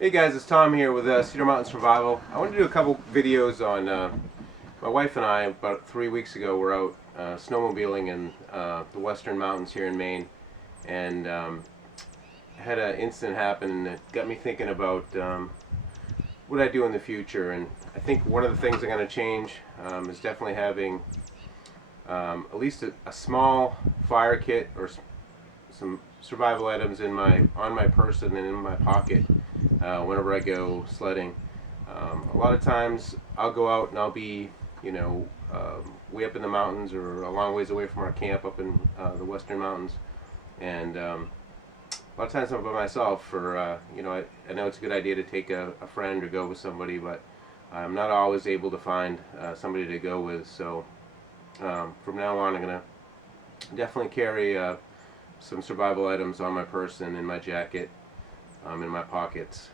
Hey guys, it's Tom here with Cedar Mountain Survival. I wanted to do a couple videos on my wife and I. About 3 weeks ago, we're out snowmobiling in the western mountains here in Maine, and had an incident happen that got me thinking about what I do in the future. And I think one of the things I'm going to change is definitely having at least a small fire kit or some survival items on my person and in my pocket whenever I go sledding. A lot of times I'll go out and I'll be, way up in the mountains or a long ways away from our camp up in the western mountains, and a lot of times I'm by myself. I know it's a good idea to take a friend or go with somebody, but I'm not always able to find somebody to go with. So from now on, I'm gonna definitely carry some survival items on my person, in my jacket, in my pockets.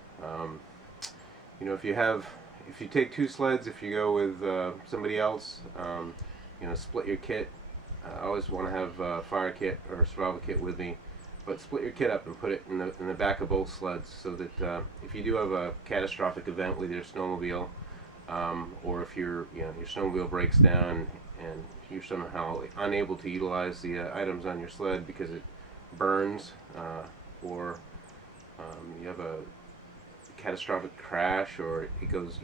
If you take two sleds, if you go with somebody else, split your kit. I always want to have a fire kit or a survival kit with me, but split your kit up and put it in the back of both sleds, so that if you do have a catastrophic event with your snowmobile, or if your snowmobile breaks down and you're somehow unable to utilize the items on your sled because it burns, or you have a catastrophic crash, or it goes,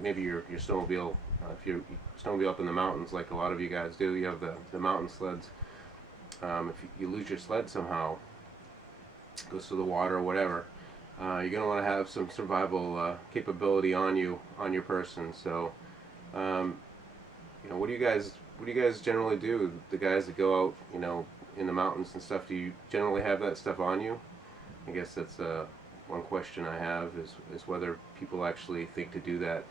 maybe your snowmobile, if you're snowmobile up in the mountains like a lot of you guys do, you have the mountain sleds. If you lose your sled somehow, goes to the water or whatever, you're going to want to have some survival capability on your person. So what do you guys generally do? The guys that go out, in the mountains and stuff, do you generally have that stuff on you? I guess that's one question I have, is whether people actually think to do that.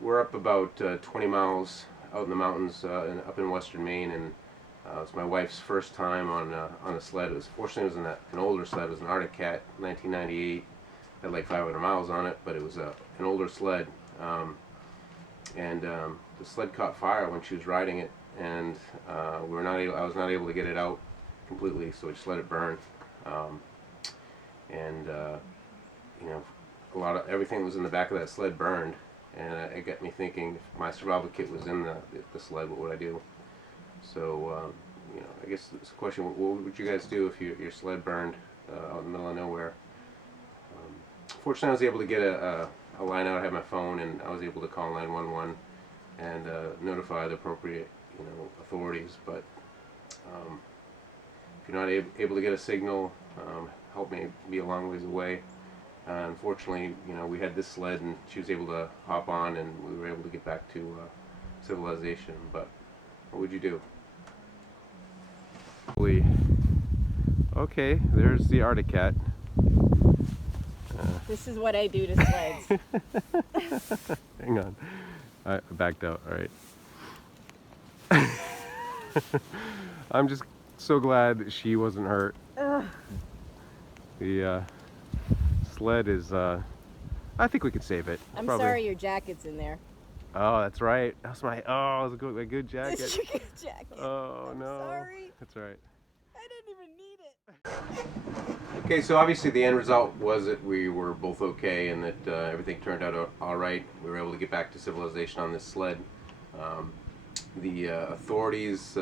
We're up about 20 miles out in the mountains up in western Maine, and it's my wife's first time on a sled. Fortunately, it was an older sled. It was an Artic Cat, 1998. Had like 500 miles on it, but it was an older sled. The sled caught fire when she was riding it, and I was not able to get it out completely, so we just let it burn. Everything that was in the back of that sled burned, and it got me thinking, if my survival kit was in the sled, what would I do? So I guess it's a question: what would you guys do if your sled burned out in the middle of nowhere? Fortunately, I was able to get a line out. I had my phone, and I was able to call 911 and notify the appropriate authorities. But if you're not able to get a signal, help me be a long ways away. Unfortunately, we had this sled, and she was able to hop on, and we were able to get back to civilization. But what would you do? Okay, there's the Artic Cat. This is what I do to sleds. Hang on. I backed out. All right. I'm just so glad that she wasn't hurt. Ugh. The sled is, I think we could save it. I'm sorry your jacket's in there. Oh, that's right. That's my, it was a good jacket. It's your good jacket. Oh, I'm no. sorry. That's right. I didn't even need it. Okay, so obviously the end result was that we were both okay, and that everything turned out all right. We were able to get back to civilization on this sled. The authorities,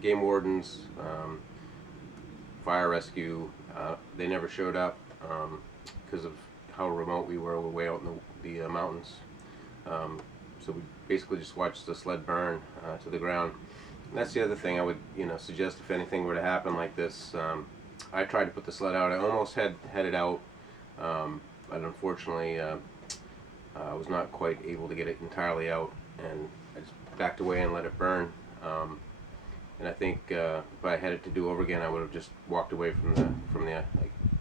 game wardens, fire rescue, they never showed up because of how remote we were. We're way out in the mountains. So we basically just watched the sled burn to the ground. And that's the other thing I would suggest, if anything were to happen like this. I tried to put the sled out. I almost had it out, but unfortunately I was not quite able to get it entirely out, and I just backed away and let it burn. And I think if I had it to do over again, I would have just walked away from the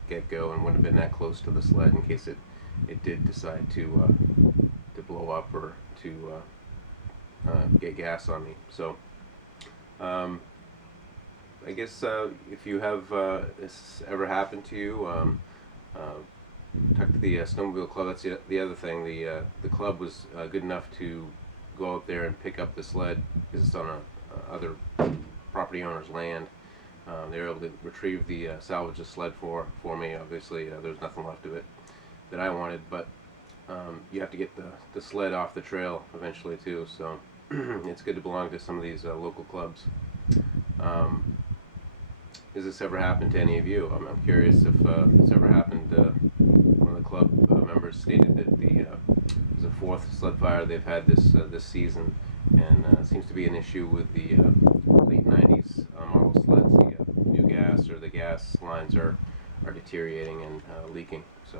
get-go, and wouldn't have been that close to the sled in case it did decide to blow up or to get gas on me. So I guess if you have this ever happened to you, talk to the snowmobile club. That's the other thing. The club was good enough to go out there and pick up the sled, because it's on other property owner's land. They were able to retrieve salvage the sled for me. Obviously, there's nothing left of it that I wanted, but you have to get the sled off the trail eventually too. So it's good to belong to some of these local clubs. Has this ever happened to any of you? I'm curious if it's ever happened. One of the club members stated that there's a fourth sled fire they've had this season, and it seems to be an issue with the late 90s model sleds. The new gas or the gas lines are deteriorating and leaking. So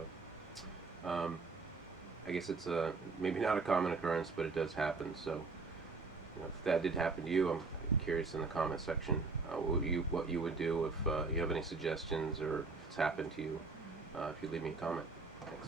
I guess it's maybe not a common occurrence, but it does happen. So if that did happen to you, I'm curious in the comment section what you would do if you have any suggestions or if it's happened to you. If you leave me a comment. Thanks.